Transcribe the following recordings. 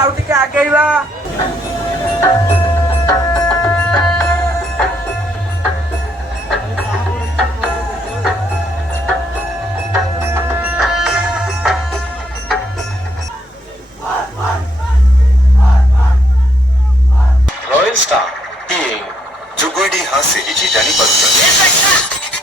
आउ टिके आगेइबा। Royal star being जुगुडी हास्य हिची जानी पड़ता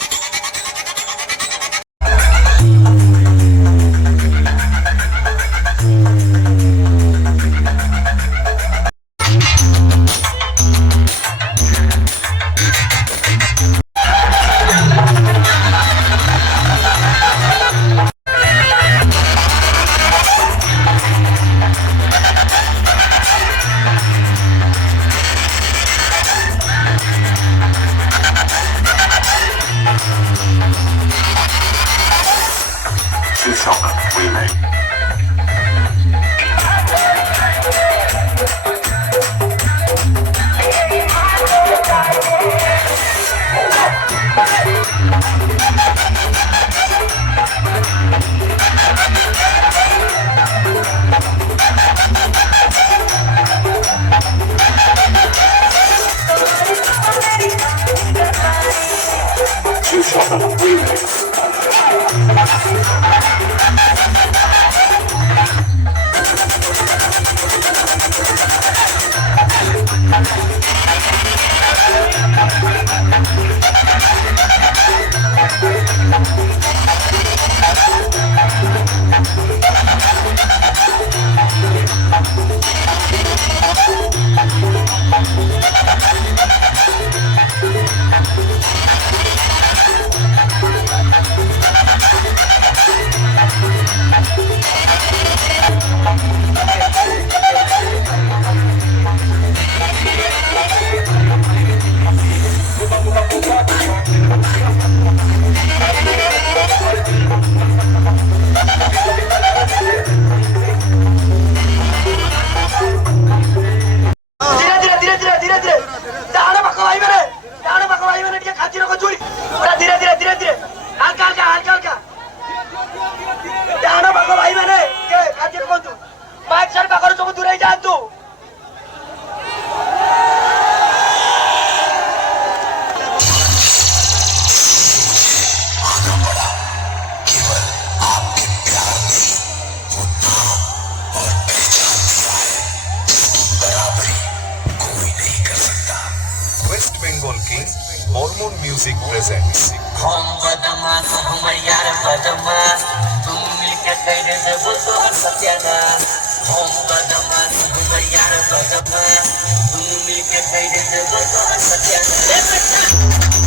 Hormone Music presents हम बदमाश हमर यार बदमाश तुम मिलके करे देबो तो सत्यानाश हम बदमाश हमर यार बदमाश तुम मिलके करे देबो तो सत्यानाश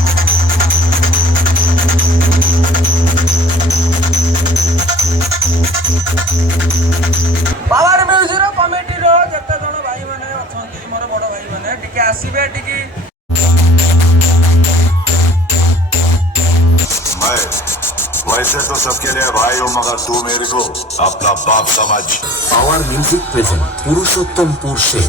पावर म्यूजिक रो कमिटी रो जत्ता जण भाई माने अछंती मोर बड़ भाई माने टिके आसीबे टिके वैसे तो सबके लिए भाई हो मगर तू मेरे को अपना बाप समझ। पावर म्यूजिक प्रेजेंट पुरुषोत्तमपुर से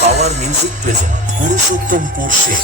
पावर म्यूजिक प्रेजेंट पुरुषोत्तमपुर से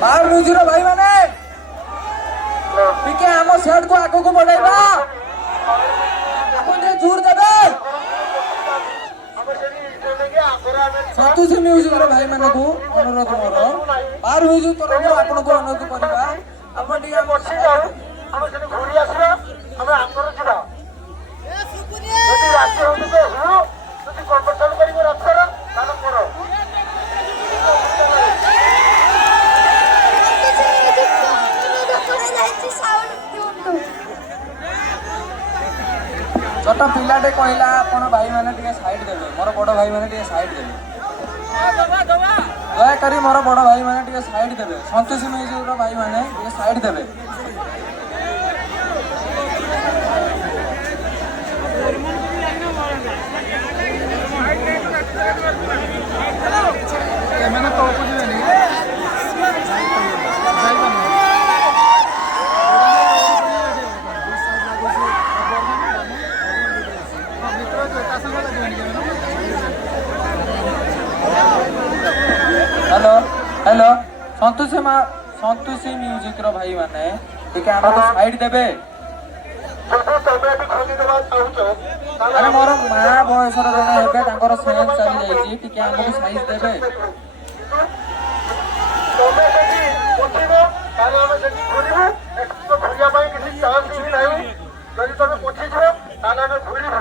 बाहर नुजुर भाई माने टिके आम सेट को आगो को बढ़ाइबा आपन जे जोर देबे सतुसी म्यूजिक रो भाई माने को अनुरोध मोर बाहर म्यूजिक तरफ आपन को अनुरोध करबा आपन टिके बसी जाओ हम सेने घुरी आसीबा हम आंगर छिबा ए सुपुरिया যদি রাষ্ট্র হতে হলো যদি কর্মচারী করিব রাষ্ট্র তাহলে করো छोटा पिलाटे कहला आपण भाई माने टिके साइड देबे मोर बड़ भाई माने टिके साइड देबे दया करी मोर बड़ भाई माने टिके साइड देबे संतोषी म्यूजिक रो भाई माने टिके साइड देबे मैंने तो कुछ नहीं हेलो हेलो संतोषी म्यूजिक रो भाई माने ठीक है हमको साइड देबे अरे मोर मां बयस रो जने हेबे तांकर सेंस चली जाईची ठीक है हमको साइड देबे तमे जदी उठिबो ତାହେଲେ ଆମେ ସେଠି ଘୁରିବୁ। ଏଠି ତ ଘୁରିବା ପାଇଁ କିଛି ଚାନ୍ସ ହିଁ ନାହିଁ। ଯଦି ତମେ ପଛେଇଯିବ ତାହେଲେ ଆମେ ଘୁରିବୁ।